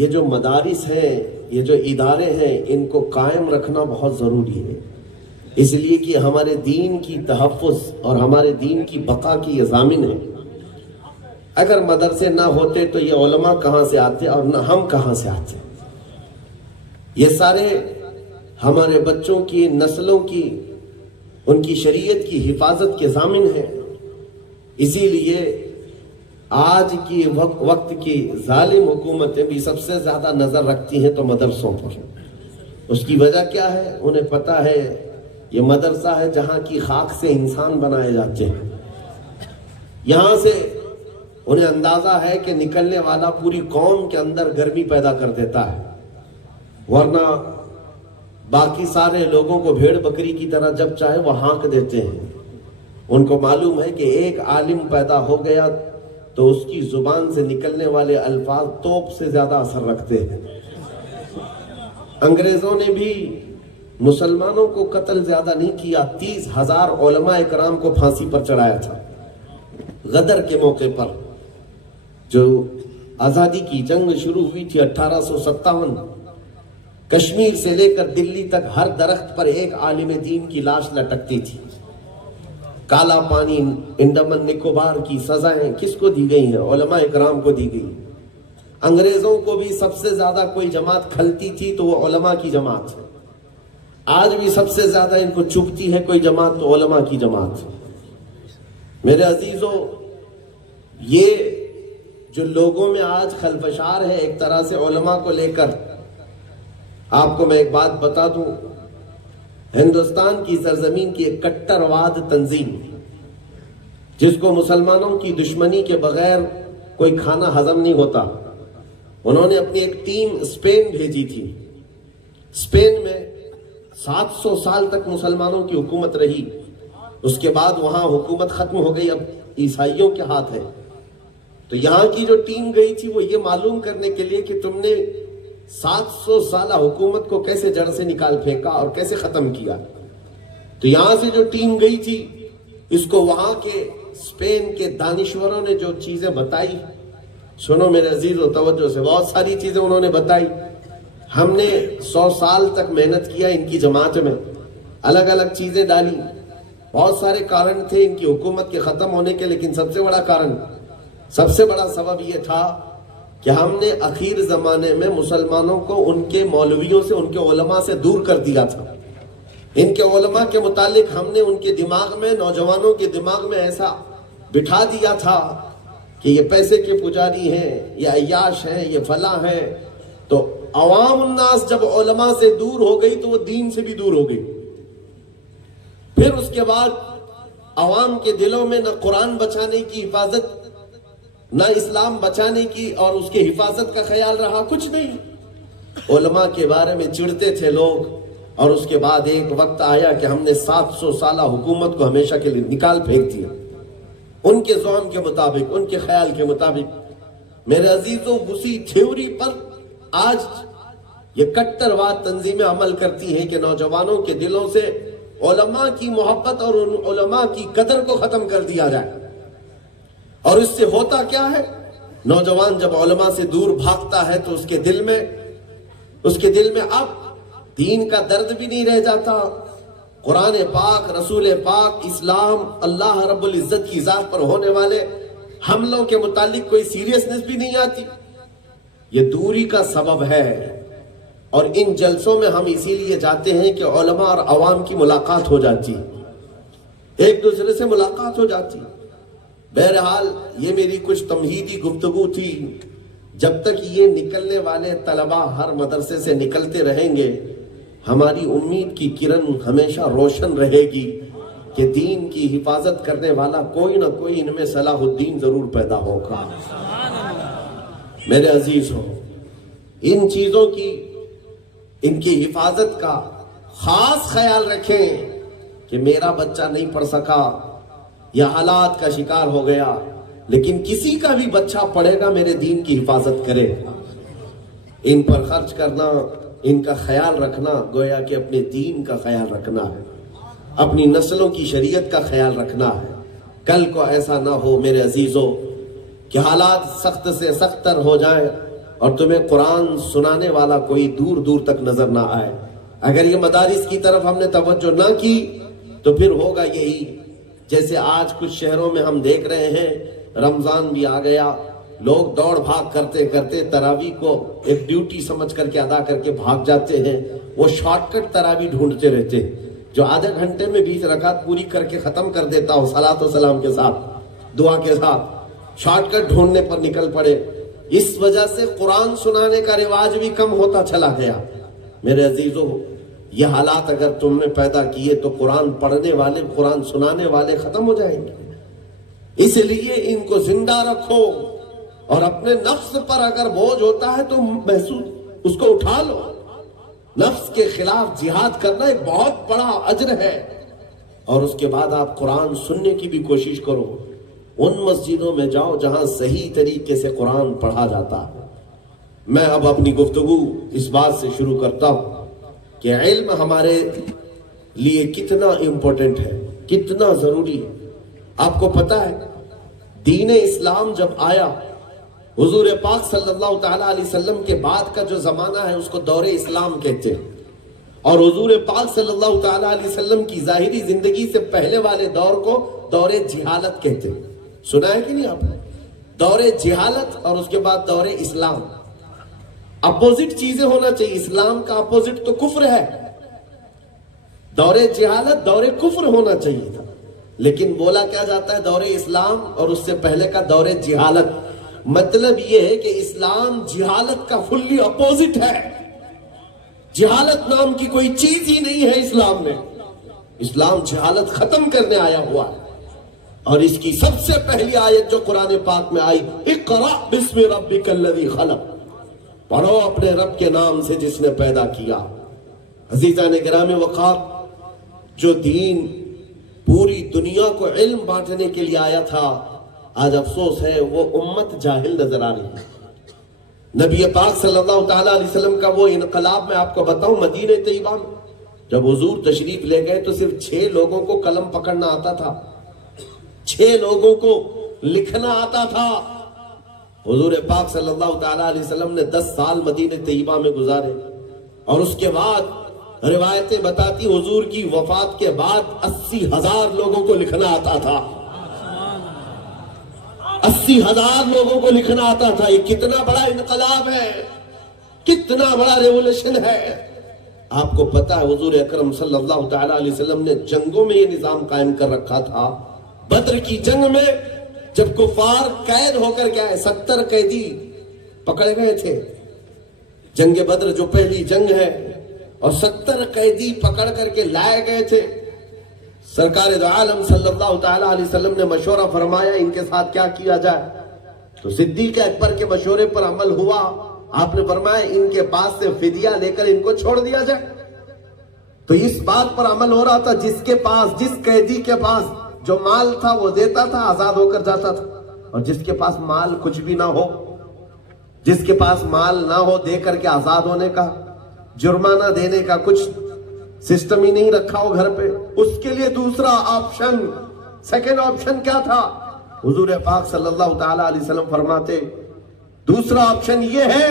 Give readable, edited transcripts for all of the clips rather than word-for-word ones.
یہ جو مدارس ہیں، یہ جو ادارے ہیں، ان کو قائم رکھنا بہت ضروری ہے، اس لیے کہ ہمارے دین کی تحفظ اور ہمارے دین کی بقا کی یہ ضامن ہے۔ اگر مدرسے نہ ہوتے تو یہ علماء کہاں سے آتے اور نہ ہم کہاں سے آتے؟ یہ سارے ہمارے بچوں کی، نسلوں کی، ان کی شریعت کی حفاظت کے ضامن ہیں۔ اسی لیے آج کی وقت کی ظالم حکومتیں بھی سب سے زیادہ نظر رکھتی ہیں تو مدرسوں پر۔ اس کی وجہ کیا ہے؟ انہیں پتہ ہے یہ مدرسہ ہے جہاں کی خاک سے انسان بنائے جاتے ہیں، یہاں سے انہیں اندازہ ہے کہ نکلنے والا پوری قوم کے اندر گرمی پیدا کر دیتا ہے، ورنہ باقی سارے لوگوں کو بھیڑ بکری کی طرح جب چاہے وہ ہانک دیتے ہیں۔ ان کو معلوم ہے کہ ایک عالم پیدا ہو گیا تو اس کی زبان سے نکلنے والے الفاظ توپ سے زیادہ اثر رکھتے ہیں۔ انگریزوں نے بھی مسلمانوں کو قتل زیادہ نہیں کیا، 30,000 علماء کرام کو پھانسی پر چڑھایا تھا۔ غدر کے موقع پر جو آزادی کی جنگ شروع ہوئی تھی 1857، کشمیر سے لے کر دلی تک ہر درخت پر ایک عالم دین کی لاش لٹکتی تھی۔ کالا پانی، انڈمان نکوبار کی سزائیں کس کو دی گئی ہیں؟ علماء اکرام کو دی گئی۔ انگریزوں کو بھی سب سے زیادہ کوئی جماعت کھلتی تھی تو وہ علماء کی جماعت ہے۔ آج بھی سب سے زیادہ ان کو چبھتی ہے کوئی جماعت تو علماء کی جماعت ہے۔ میرے عزیزوں، یہ جو لوگوں میں آج خلفشار ہے ایک طرح سے علماء کو لے کر، آپ کو میں ایک بات بتا دوں، ہندوستان کی سرزمین کی ایک کٹر واد تنظیم جس کو مسلمانوں کی دشمنی کے بغیر کوئی کھانا ہضم نہیں ہوتا، انہوں نے اپنی ایک ٹیم اسپین بھیجی تھی۔ اسپین میں 700 سال تک مسلمانوں کی حکومت رہی، اس کے بعد وہاں حکومت ختم ہو گئی، اب عیسائیوں کے ہاتھ ہے۔ تو یہاں کی جو ٹیم گئی تھی وہ یہ معلوم کرنے کے لیے کہ تم نے 700 سالہ حکومت کو کیسے جڑ سے نکال پھینکا اور کیسے ختم کیا۔ تو یہاں سے جو ٹیم گئی تھی اس کو وہاں کے اسپین کے دانشوروں نے جو چیزیں بتائی، سنو میرے عزیز و توجہ سے، بہت ساری چیزیں انہوں نے بتائی۔ ہم نے 100 سال تک محنت کیا ان کی جماعت میں، الگ الگ چیزیں ڈالی، بہت سارے کارن تھے ان کی حکومت کے ختم ہونے کے، لیکن سب سے بڑا کارن، سب سے بڑا سبب یہ تھا کہ ہم نے اخیر زمانے میں مسلمانوں کو ان کے مولویوں سے، ان کے علماء سے دور کر دیا تھا۔ ان کے علماء کے متعلق ہم نے ان کے دماغ میں، نوجوانوں کے دماغ میں ایسا بٹھا دیا تھا کہ یہ پیسے کے پجاری ہیں، یہ عیاش ہیں، یہ فلاں ہیں۔ تو عوام الناس جب علماء سے دور ہو گئی تو وہ دین سے بھی دور ہو گئی۔ پھر اس کے بعد عوام کے دلوں میں نہ قرآن بچانے کی حفاظت، نہ اسلام بچانے کی اور اس کی حفاظت کا خیال رہا، کچھ نہیں۔ علماء کے بارے میں چڑھتے تھے لوگ، اور اس کے بعد ایک وقت آیا کہ ہم نے 700 سالہ حکومت کو ہمیشہ کے لیے نکال پھینک دیا، ان کے ذوق کے مطابق، ان کے خیال کے مطابق۔ میرے عزیزوں، اسی تھیوری پر آج یہ کٹر واد تنظیمیں عمل کرتی ہیں کہ نوجوانوں کے دلوں سے علماء کی محبت اور ان علماء کی قدر کو ختم کر دیا جائے۔ اور اس سے ہوتا کیا ہے؟ نوجوان جب علماء سے دور بھاگتا ہے تو اس کے دل میں اب دین کا درد بھی نہیں رہ جاتا، قرآن پاک، رسول پاک، اسلام، اللہ رب العزت کی ذات پر ہونے والے حملوں کے متعلق کوئی سیریسنس بھی نہیں آتی۔ یہ دوری کا سبب ہے، اور ان جلسوں میں ہم اسی لیے جاتے ہیں کہ علماء اور عوام کی ملاقات ہو جاتی، ایک دوسرے سے ملاقات ہو جاتی۔ بہرحال یہ میری کچھ تمہیدی گفتگو تھی۔ جب تک یہ نکلنے والے طلباء ہر مدرسے سے نکلتے رہیں گے، ہماری امید کی کرن ہمیشہ روشن رہے گی کہ دین کی حفاظت کرنے والا کوئی نہ کوئی ان میں صلاح الدین ضرور پیدا ہوگا۔ میرے عزیز ہو، ان چیزوں کی، ان کی حفاظت کا خاص خیال رکھیں کہ میرا بچہ نہیں پڑھ سکا یا حالات کا شکار ہو گیا، لیکن کسی کا بھی بچہ پڑھے گا، میرے دین کی حفاظت کرے۔ ان پر خرچ کرنا، ان کا خیال رکھنا گویا کہ اپنے دین کا خیال رکھنا ہے، اپنی نسلوں کی شریعت کا خیال رکھنا ہے۔ کل کو ایسا نہ ہو میرے عزیزوں کہ حالات سخت سے سخت تر ہو جائیں اور تمہیں قرآن سنانے والا کوئی دور دور تک نظر نہ آئے. اگر یہ مدارس کی طرف ہم نے توجہ نہ کی تو پھر ہوگا یہی جیسے آج کچھ شہروں میں ہم دیکھ رہے ہیں. رمضان بھی آ گیا, لوگ دوڑ بھاگ کرتے کرتے تراویح کو ایک ڈیوٹی سمجھ کر کے ادا کر کے بھاگ جاتے ہیں. وہ شارٹ کٹ تراویح ڈھونڈتے رہتے ہیں جو آدھے گھنٹے میں 20 رکعت پوری کر کے ختم کر دیتا ہو صلاۃ و سلام کے ساتھ, دعا کے ساتھ. شارٹ کٹ ڈھونڈنے پر نکل پڑے. اس وجہ سے قرآن سنانے کا رواج بھی کم ہوتا چلا گیا. میرے عزیزو, یہ حالات اگر تم نے پیدا کیے تو قرآن پڑھنے والے, قرآن سنانے والے ختم ہو جائیں گے. اس لیے ان کو زندہ رکھو, اور اپنے نفس پر اگر بوجھ ہوتا ہے تو محسوس اس کو اٹھا لو. نفس کے خلاف جہاد کرنا ایک بہت بڑا اجر ہے. اور اس کے بعد آپ قرآن سننے کی بھی کوشش کرو. ان مسجدوں میں جاؤ جہاں صحیح طریقے سے قرآن پڑھا جاتا ہے. میں اب اپنی گفتگو اس بات سے شروع کرتا ہوں کہ علم ہمارے لیے کتنا امپورٹنٹ ہے, کتنا ضروری ہے. آپ کو پتا ہے دین اسلام جب آیا, حضور پاک صلی اللہ تعالیٰ علیہ وسلم کے بعد کا جو زمانہ ہے اس کو دور اسلام کہتے ہیں, اور حضور پاک صلی اللہ تعالیٰ علیہ وسلم کی ظاہری زندگی سے پہلے والے دور کو دور جہالت کہتے ہیں. سنا ہے کہ نہیں آپ نے؟ دور جہالت اور اس کے بعد دور اسلام. اپوزٹ چیزیں ہونا چاہیے. اسلام کا اپوزٹ تو کفر ہے. دور جہالت دور کفر ہونا چاہیے تھا, لیکن بولا کیا جاتا ہے دور اسلام اور اس سے پہلے کا دور جہالت. مطلب یہ ہے کہ اسلام جہالت کا فلی اپوزٹ ہے. جہالت نام کی کوئی چیز ہی نہیں ہے اسلام میں. اسلام جہالت ختم کرنے آیا ہوا ہے. اور اس کی سب سے پہلی آیت جو قرآن پاک میں آئی, اقرأ بسم ربک الذی خلق, پڑھو اپنے رب کے نام سے جس نے پیدا کیا. عزیزان گرامی وقار, جو دین پوری دنیا کو علم بانٹنے کے لیے آیا تھا, آج افسوس ہے وہ امت جاہل نظر آ رہی ہے. نبی پاک صلی اللہ تعالیٰ علیہ وسلم کا وہ انقلاب میں آپ کو بتاؤں, مدینہ طیبہ میں جب حضور تشریف لے گئے تو صرف 6 لوگوں کو قلم پکڑنا آتا تھا, 6 لوگوں کو لکھنا آتا تھا. حضور پاک صلی اللہ تعالیٰ علیہ وسلم نے 10 سال مدینہ طیبہ میں گزارے, اور اس کے بعد روایتیں بتاتی حضور کی وفات کے بعد 80,000 لوگوں کو لکھنا آتا تھا. 80,000 لوگوں کو لکھنا آتا تھا. یہ کتنا بڑا انقلاب ہے, کتنا بڑا ریولوشن ہے. آپ کو پتا ہے حضور اکرم صلی اللہ تعالیٰ علیہ وسلم نے جنگوں میں یہ نظام قائم کر رکھا تھا. بدر کی جنگ میں جب کفار قید ہو کر کے آئے, 70 قیدی پکڑے گئے تھے. جنگ بدر جو پہلی جنگ ہے, اور 70 قیدی پکڑ کر کے لائے گئے تھے. سرکار دو عالم صلی اللہ تعالیٰ علیہ وسلم نے مشورہ فرمایا ان کے ساتھ کیا کیا جائے. تو صدیق اکبر کے مشورے پر عمل ہوا. آپ نے فرمایا ان کے پاس سے فدیہ لے کر ان کو چھوڑ دیا جائے. تو اس بات پر عمل ہو رہا تھا, جس کے پاس, جس قیدی کے پاس جو مال تھا وہ دیتا تھا, آزاد ہو کر جاتا تھا. اور جس کے پاس مال کچھ بھی نہ ہو, جس کے پاس مال نہ ہو, دے کر کے آزاد ہونے کا, جرمانہ دینے کا کچھ سسٹم ہی نہیں رکھا ہو گھر پہ, اس کے لیے دوسرا آپشن, سیکنڈ آپشن کیا تھا؟ حضور پاک صلی اللہ تعالیٰ علیہ وسلم فرماتے دوسرا آپشن یہ ہے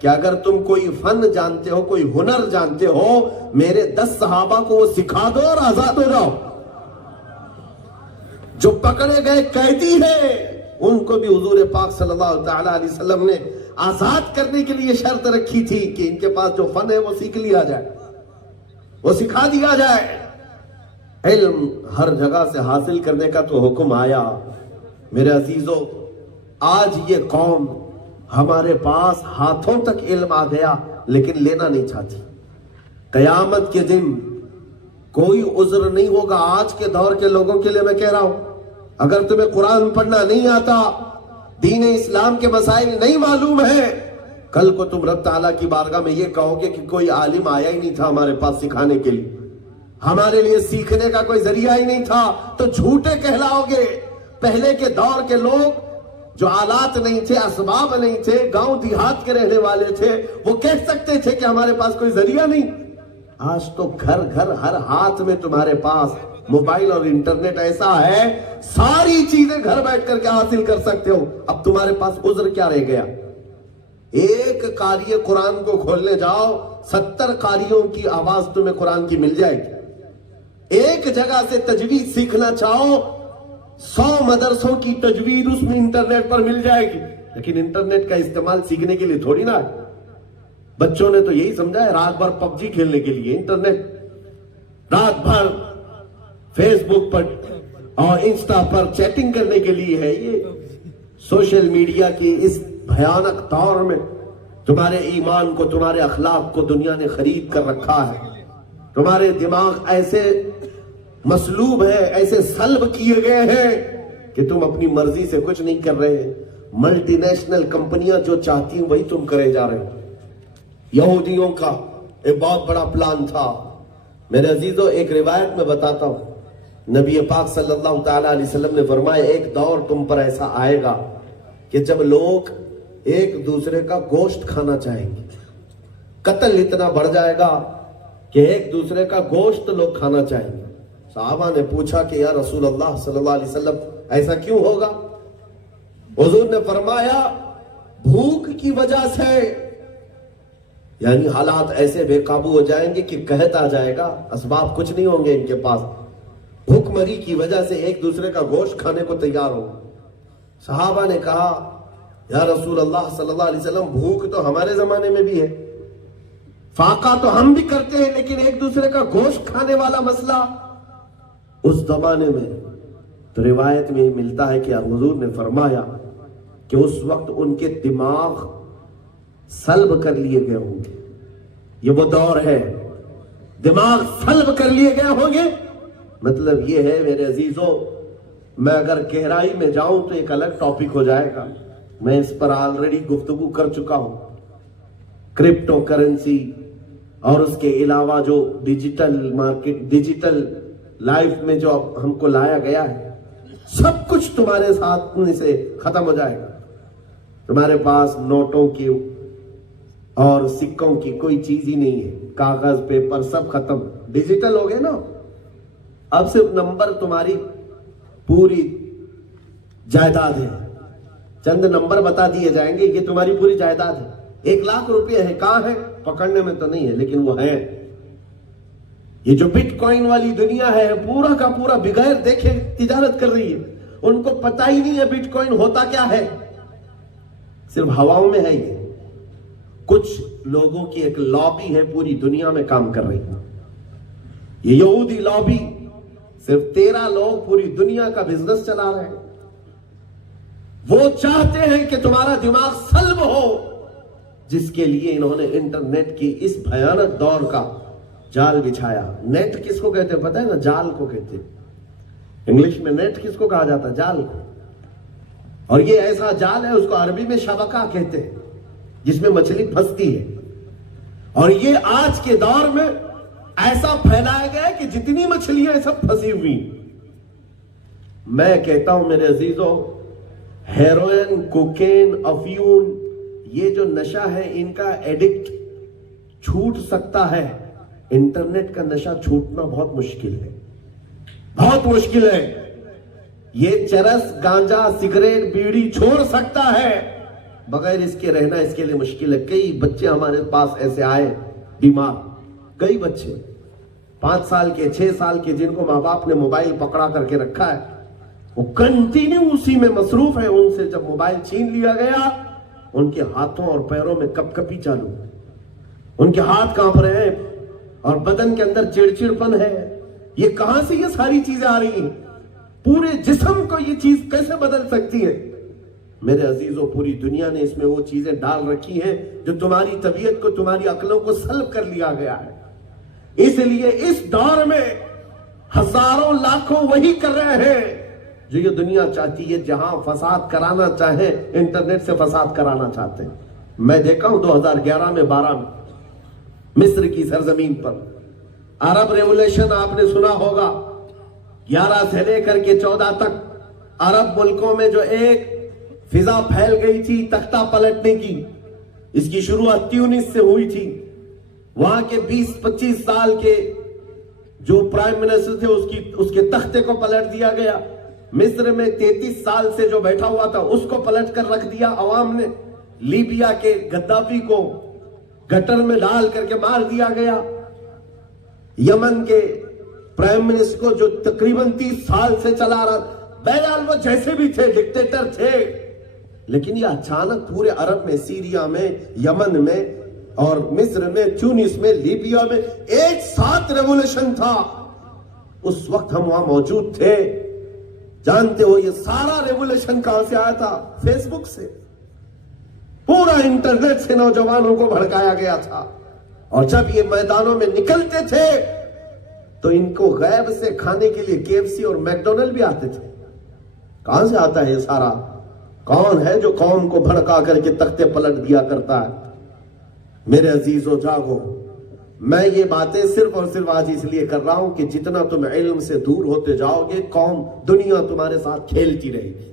کہ اگر تم کوئی فن جانتے ہو, کوئی ہنر جانتے ہو, میرے 10 صحابہ کو وہ سکھا دو اور آزاد ہو جاؤ. جو پکڑے گئے قیدی ہیں ان کو بھی حضور پاک صلی اللہ تعالیٰ علیہ وسلم نے آزاد کرنے کے لیے شرط رکھی تھی کہ ان کے پاس جو فن ہے وہ سیکھ لیا جائے, وہ سکھا دیا جائے. علم ہر جگہ سے حاصل کرنے کا تو حکم آیا. میرے عزیزو, آج یہ قوم ہمارے پاس ہاتھوں تک علم آ گیا لیکن لینا نہیں چاہتی. قیامت کے دن کوئی عذر نہیں ہوگا. آج کے دور کے لوگوں کے لیے میں کہہ رہا ہوں, اگر تمہیں قرآن پڑھنا نہیں آتا, دین اسلام کے مسائل نہیں معلوم ہے, کل کو تم رب تعالیٰ کی بارگاہ میں یہ کہو گے کہ کوئی عالم آیا ہی نہیں تھا ہمارے پاس سکھانے کے لیے, ہمارے لیے سیکھنے کا کوئی ذریعہ ہی نہیں تھا, تو جھوٹے کہلاؤ گے. پہلے کے دور کے لوگ جو آلات نہیں تھے, اسباب نہیں تھے, گاؤں دیہات کے رہنے والے تھے, وہ کہہ سکتے تھے کہ ہمارے پاس کوئی ذریعہ نہیں. آج تو گھر گھر ہر ہاتھ میں تمہارے پاس موبائل اور انٹرنیٹ ایسا ہے, ساری چیزیں گھر بیٹھ کر کے حاصل کر سکتے ہو. اب تمہارے پاس عذر کیا رہ گیا؟ ایک قاری قرآن کو کھولنے جاؤ 70 قاریوں کی آواز تمہیں قرآن کی مل جائے گی. ایک جگہ سے تجوید سیکھنا چاہو 100 مدرسوں کی تجوید اس میں انٹرنیٹ پر مل جائے گی. لیکن انٹرنیٹ کا استعمال سیکھنے کے لیے تھوڑی نہ ہے. بچوں نے تو یہی سمجھا ہے رات بھر پب جی کھیلنے کے لیے انٹرنیٹ, رات بھر فیس بک پر اور انسٹا پر چیٹنگ کرنے کے لیے ہے. یہ سوشل میڈیا کی اس بھیانک دور میں تمہارے ایمان کو, تمہارے اخلاق کو دنیا نے خرید کر رکھا ہے. تمہارے دماغ ایسے مسلوب ہے, ایسے سلب کیے گئے ہیں کہ تم اپنی مرضی سے کچھ نہیں کر رہے. ملٹی نیشنل کمپنیاں جو چاہتی ہیں وہی تم کرے جا رہے ہو. یہودیوں کا ایک بہت بڑا پلان تھا. میرے عزیزو, ایک روایت میں بتاتا ہوں, نبی پاک صلی اللہ تعالی علیہ وسلم نے فرمایا ایک دور تم پر ایسا آئے گا کہ جب لوگ ایک دوسرے کا گوشت کھانا چاہیں گے. قتل اتنا بڑھ جائے گا کہ ایک دوسرے کا گوشت لوگ کھانا چاہیں گے. صحابہ نے پوچھا کہ یا رسول اللہ صلی اللہ علیہ وسلم ایسا کیوں ہوگا؟ حضور نے فرمایا بھوک کی وجہ سے, یعنی حالات ایسے بے قابو ہو جائیں گے کہ قحط آ جائے گا, اسباب کچھ نہیں ہوں گے ان کے پاس. بھوک مری کی وجہ سے ایک دوسرے کا گوشت کھانے کو تیار ہو. صحابہ نے کہا یا رسول اللہ صلی اللہ علیہ وسلم بھوک تو ہمارے زمانے میں بھی ہے, فاقہ تو ہم بھی کرتے ہیں, لیکن ایک دوسرے کا گوشت کھانے والا مسئلہ اس زمانے میں. تو روایت میں ملتا ہے کہ حضور نے فرمایا کہ اس وقت ان کے دماغ سلب کر لیے گئے ہوں گے. یہ وہ دور ہے, دماغ سلب کر لیے گئے ہوں گے. مطلب یہ ہے میرے عزیزوں, میں اگر گہرائی میں جاؤں تو ایک الگ ٹاپک ہو جائے گا. میں اس پر آلریڈی گفتگو کر چکا ہوں. کرپٹو کرنسی اور اس کے علاوہ جو ڈیجیٹل مارکیٹ, ڈیجیٹل لائف میں جو ہم کو لایا گیا ہے, سب کچھ تمہارے ساتھ سے ختم ہو جائے گا. تمہارے پاس نوٹوں کی اور سکوں کی کوئی چیز ہی نہیں ہے. کاغذ پیپر سب ختم, ڈیجیٹل ہو گئے نا. اب صرف نمبر تمہاری پوری جائیداد ہے. چند نمبر بتا دیے جائیں گے یہ تمہاری پوری جائیداد ہے. 1 لاکھ روپے ہے, کہاں ہے؟ پکڑنے میں تو نہیں ہے لیکن وہ ہے. یہ جو بٹ کوائن والی دنیا ہے پورا کا پورا بغیر دیکھے تجارت کر رہی ہے. ان کو پتہ ہی نہیں ہے بٹ کوائن ہوتا کیا ہے, صرف ہواؤں میں ہے. یہ کچھ لوگوں کی ایک لابی ہے پوری دنیا میں کام کر رہی ہے. یہ یہودی لابی, صرف 13 لوگ پوری دنیا کا بزنس چلا رہے ہیں. وہ چاہتے ہیں کہ تمہارا دماغ سلب ہو, جس کے لیے انہوں نے انٹرنیٹ کی اس بھیانک دور کا جال بچھایا. نیٹ کس کو کہتے ہیں پتہ ہے نا؟ جال کو کہتے ہیں. انگلش میں نیٹ کس کو کہا جاتا ہے؟ جال کو. اور یہ ایسا جال ہے, اس کو عربی میں شبکہ کہتے ہیں, جس میں مچھلی پھنستی ہے. اور یہ آج کے دور میں ایسا پھیلایا گیا کہ جتنی مچھلیاں ہیں سب پھنسی ہوئی. میں کہتا ہوں میرے عزیزوں, ہیروئن, کوکین, افیون, یہ جو نشہ ہے ان کا ایڈکٹ چھوٹ سکتا ہے. انٹرنیٹ کا نشہ چھوٹنا بہت مشکل ہے, بہت مشکل ہے. یہ چرس, گانجا, سگریٹ, بیڑی چھوڑ سکتا ہے, بغیر اس کے رہنا اس کے لیے مشکل ہے. کئی بچے ہمارے پاس ایسے آئے بیمار, کئی بچے 5 سال کے, 6 سال کے, جن کو ماں باپ نے موبائل پکڑا کر کے رکھا ہے, وہ کنٹینیو اسی میں مصروف ہیں. ان سے جب موبائل چھین لیا گیا, ان کے ہاتھوں اور پیروں میں کپ کپی چالو, ان کے ہاتھ کانپ رہے ہیں اور بدن کے اندر چڑچڑپن ہے. یہ کہاں سے یہ ساری چیزیں آ رہی ہیں؟ پورے جسم کو یہ چیز کیسے بدل سکتی ہے؟ میرے عزیزوں, پوری دنیا نے اس میں وہ چیزیں ڈال رکھی ہیں جو تمہاری طبیعت کو, تمہاری عقلوں کو سلب کر لیا گیا ہے. اس لیے اس دور میں ہزاروں لاکھوں وہی کر رہے ہیں جو یہ دنیا چاہتی ہے. جہاں فساد کرانا چاہیں انٹرنیٹ سے فساد کرانا چاہتے ہیں. میں دیکھا ہوں 2011 میں 12 میں مصر کی سرزمین پر عرب ریولیشن آپ نے سنا ہوگا. 11 سے لے کر کے 14 تک عرب ملکوں میں جو ایک فضا پھیل گئی تھی تختہ پلٹنے کی, اس کی شروعات تیونس سے ہوئی تھی. وہاں کے 20-25 سال کے جو پرائم منسٹر تھے اس کے تختے کو پلٹ دیا گیا. مصر میں 33 سال سے جو بیٹھا ہوا تھا اس کو پلٹ کر رکھ دیا عوام نے. لیبیا کے گدافی کو گٹر میں ڈال کر کے مار دیا گیا، یمن کے پرائم منسٹر کو جو تقریباً 30 سال سے چلا رہا، بہرحال وہ جیسے بھی تھے ڈکٹیٹر تھے، لیکن یہ اچانک پورے عرب میں، سیریا میں، یمن میں اور مصر میں، تونس میں، لیبیا میں ایک ساتھ ریولیوشن تھا۔ اس وقت ہم وہاں موجود تھے۔ جانتے ہو یہ سارا ریولیوشن کہاں سے آیا تھا؟ فیس بک سے، پورا انٹرنیٹ سے نوجوانوں کو بھڑکایا گیا تھا، اور جب یہ میدانوں میں نکلتے تھے تو ان کو غیب سے کھانے کے لیے KFC اور میکڈونلڈ بھی آتے تھے۔ کہاں سے آتا ہے یہ سارا؟ کون ہے جو قوم کو بھڑکا کر کے تختے پلٹ دیا کرتا ہے؟ میرے عزیزو جاگو، میں یہ باتیں صرف اور صرف آج اس لیے کر رہا ہوں کہ جتنا تم علم سے دور ہوتے جاؤ گے، قوم، دنیا تمہارے ساتھ کھیلتی رہے گی،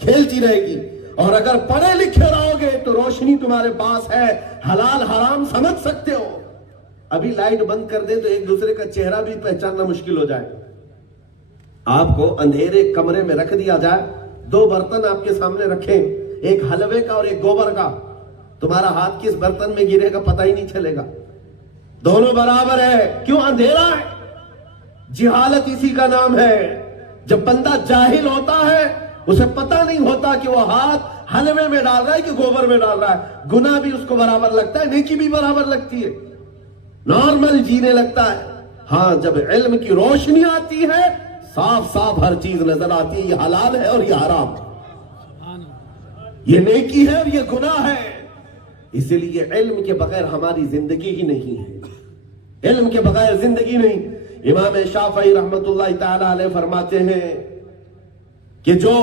کھیلتی رہے گی۔ اور اگر پڑھے لکھے رہو گے تو روشنی تمہارے پاس ہے، حلال حرام سمجھ سکتے ہو۔ ابھی لائٹ بند کر دیں تو ایک دوسرے کا چہرہ بھی پہچاننا مشکل ہو جائے۔ آپ کو اندھیرے کمرے میں رکھ دیا جائے، 2 برتن آپ کے سامنے رکھیں، ایک حلوے کا اور ایک گوبر کا، تمہارا ہاتھ کس برتن میں گرے گا پتہ ہی نہیں چلے گا، دونوں برابر ہے۔ کیوں؟ اندھیرا ہے، جہالت اسی کا نام ہے۔ جب بندہ جاہل ہوتا ہے اسے پتہ نہیں ہوتا کہ وہ ہاتھ حلوے میں ڈال رہا ہے کہ گوبر میں ڈال رہا ہے، گناہ بھی اس کو برابر لگتا ہے، نیکی بھی برابر لگتی ہے، نارمل جینے لگتا ہے۔ ہاں، جب علم کی روشنی آتی ہے صاف صاف ہر چیز نظر آتی ہے، یہ حلال ہے اور یہ حرام ہے، یہ نیکی ہے اور یہ گناہ ہے۔ اسی لیے علم کے بغیر ہماری زندگی ہی نہیں ہے، علم کے بغیر زندگی نہیں۔ امام شافعی رحمت اللہ تعالی علیہ فرماتے ہیں کہ جو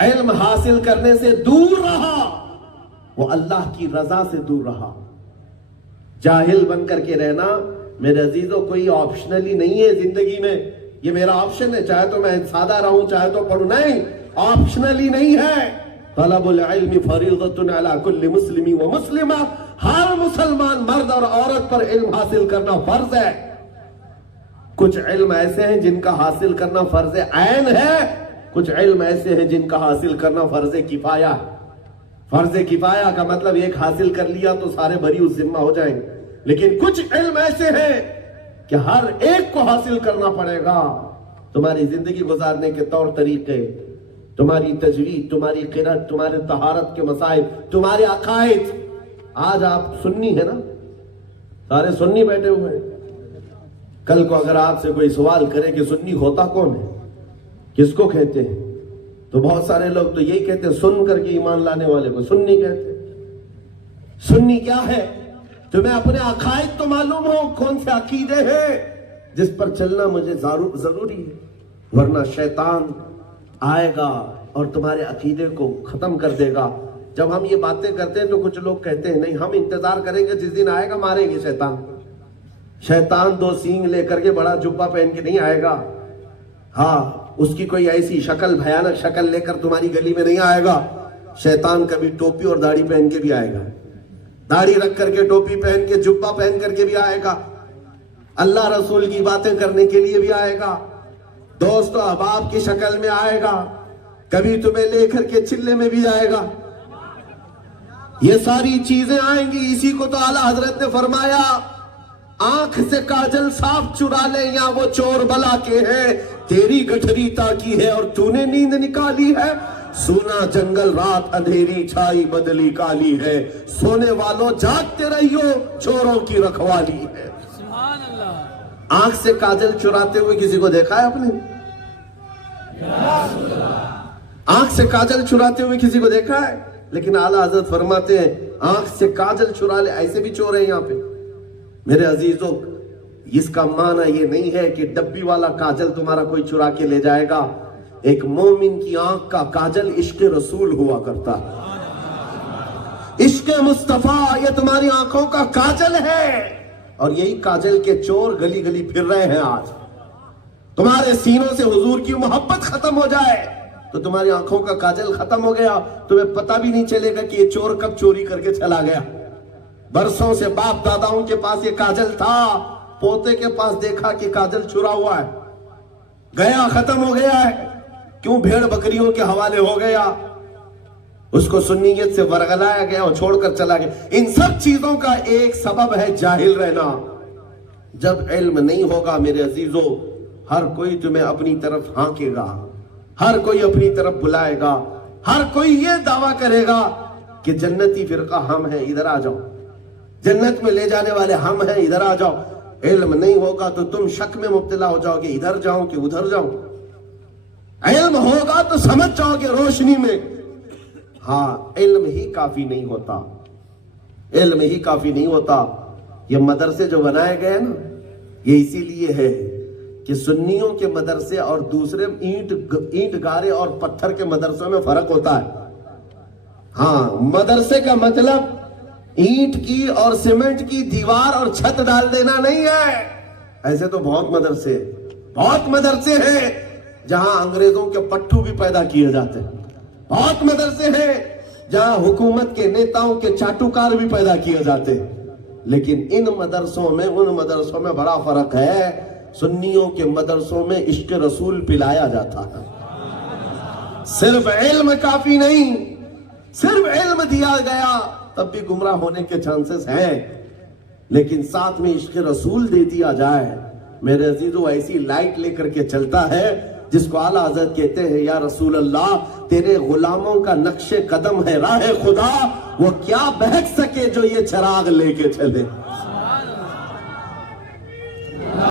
علم حاصل کرنے سے دور رہا وہ اللہ کی رضا سے دور رہا۔ جاہل بن کر کے رہنا میرے عزیزوں کوئی آپشنلی نہیں ہے زندگی میں، یہ میرا آپشن ہے، چاہے تو میں سادہ رہوں چاہے تو پڑھوں، نہیں، آپشنلی نہیں ہے۔ طلب العلم فریضۃ علی کل مسلم و مسلمہ، ہر مسلمان مرد اور عورت پر علم حاصل کرنا فرض ہے۔ کچھ علم ایسے ہیں جن کا حاصل کرنا فرض عین ہے، کچھ علم ایسے ہیں جن کا حاصل کرنا فرض کفایہ۔ فرض کفایہ کا مطلب ایک حاصل کر لیا تو سارے بری اس ذمہ ہو جائیں گے، لیکن کچھ علم ایسے ہیں کہ ہر ایک کو حاصل کرنا پڑے گا۔ تمہاری زندگی گزارنے کے طور طریقے، تمہاری تجوید، تمہاری قرأت، تمہارے طہارت کے مسائل، تمہارے عقائد۔ آج آپ سنی ہے نا، سارے سنی بیٹھے ہوئے ہیں۔ کل کو اگر آپ سے کوئی سوال کرے کہ سنی ہوتا کون ہے، کس کو کہتے ہیں، تو بہت سارے لوگ تو یہی کہتے ہیں سن کر کے ایمان لانے والے کو سنی کہتے ہیں۔ سنی کیا ہے؟ تمہیں اپنے عقائد تو معلوم ہو، کون سے عقیدے ہیں جس پر چلنا مجھے ضروری ہے، ورنہ شیطان آئے گا اور تمہارے عقیدے کو ختم کر دے گا۔ جب ہم یہ باتیں کرتے ہیں تو کچھ لوگ کہتے ہیں نہیں، ہم انتظار کریں گے جس دن آئے گا ماریں گے شیطان۔ شیطان 2 سینگ لے کر کے بڑا جبہ پہن کے نہیں آئے گا، ہاں اس کی کوئی ایسی شکل، بھیانک شکل لے کر تمہاری گلی میں نہیں آئے گا۔ شیطان کبھی ٹوپی اور داڑھی پہن کے بھی آئے گا، داڑھی رکھ کر کے، ٹوپی پہن کے، جبہ پہن کر کے بھی آئے گا، اللہ رسول کی باتیں کرنے کے لیے بھی آئے گا، دوست و احباب کی شکل میں آئے گا، کبھی تمہیں لے کر کے چلے میں بھی آئے گا۔ یہ ساری چیزیں آئیں گی۔ اسی کو تو اعلیٰ حضرت نے فرمایا، آنکھ سے کاجل صاف چرا لے یا وہ چور بلا کے ہے، تیری گٹھری تاکی ہے اور تو نے نیند نکالی ہے، سونا جنگل رات اندھیری چھائی بدلی کالی ہے، سونے والوں جاگتے رہیو چوروں کی رکھوالی ہے۔ سبحان اللہ۔ آنکھ سے کاجل چراتے ہوئے کسی کو دیکھا ہے آپ نے؟ آنکھ سے کاجل چراتے ہوئے کسی کو دیکھا ہے؟ لیکن اعلیٰ حضرت فرماتے ہیں آنکھ سے کاجل چرا لے، ایسے بھی چور ہیں یہاں پہ میرے عزیزوں۔ اس کا معنی یہ نہیں ہے کہ ڈبی والا کاجل تمہارا کوئی چرا کے لے جائے گا۔ ایک مومن کی آنکھ کا کاجل عشق رسول ہوا کرتا ہے، عشق مصطفیٰ، یہ تمہاری آنکھوں کا کاجل ہے۔ اور یہی کاجل کے چور گلی گلی پھر رہے ہیں آج۔ تمہارے سینوں سے حضور کی محبت ختم ہو جائے تو تمہاری آنکھوں کا کاجل ختم ہو گیا، تمہیں پتہ بھی نہیں چلے گا کہ یہ چور کب چوری کر کے چلا گیا۔ برسوں سے باپ داداؤں کے پاس یہ کاجل تھا، پوتے کے پاس دیکھا کہ کاجل چرا ہوا ہے، گیا ختم ہو گیا ہے، کیوں بھیڑ بکریوں کے حوالے ہو گیا۔ اس کو سنیت سے ورگلایا گیا اور چھوڑ کر چلا گیا. ان سب چیزوں کا ایک سبب ہے جاہل رہنا. جب علم نہیں ہوگا میرے عزیزو، ہر کوئی تمہیں اپنی طرف ہانکے گا، ہر کوئی اپنی طرف بلائے گا، ہر کوئی یہ دعویٰ کرے گا کہ جنتی فرقہ ہم ہیں، ادھر آ جاؤ، جنت میں لے جانے والے ہم ہیں، ادھر آ جاؤ. علم نہیں ہوگا تو تم شک میں مبتلا ہو جاؤ گے، ادھر جاؤں کہ ادھر جاؤں. علم ہوگا تو سمجھ جاؤ گے روشنی میں. ہاں، علم ہی کافی نہیں ہوتا، علم ہی کافی نہیں ہوتا. یہ مدرسے جو بنائے گئے نا، یہ اسی لیے ہے کہ سنیوں کے مدرسے اور دوسرے اینٹ گارے اور پتھر کے مدرسوں میں فرق ہوتا ہے. ہاں، مدرسے کا مطلب اینٹ کی اور سیمنٹ کی دیوار اور چھت ڈال دینا نہیں ہے. ایسے تو بہت مدرسے ہیں جہاں انگریزوں کے پٹھو بھی پیدا کیے جاتے ہیں. بہت مدرسے ہیں جہاں حکومت کے نیتاؤں کے چاٹوکار بھی پیدا کیے جاتے ہیں. لیکن ان مدرسوں میں ان مدرسوں میں بڑا فرق ہے. سنیوں کے مدرسوں میں عشق رسول پلایا جاتا ہے. صرف علم کافی نہیں، صرف علم دیا گیا تب بھی گمراہ ہونے کے چانسز ہیں، لیکن ساتھ میں عشق رسول دے دیا جائے. میرے عزیزو، ایسی لائٹ لے کر کے چلتا ہے جس کو اعلیٰ حضرت کہتے ہیں یا رسول اللہ تیرے غلاموں کا نقش قدم ہے راہ خدا، وہ کیا بہک سکے جو یہ چراغ لے کے چلے.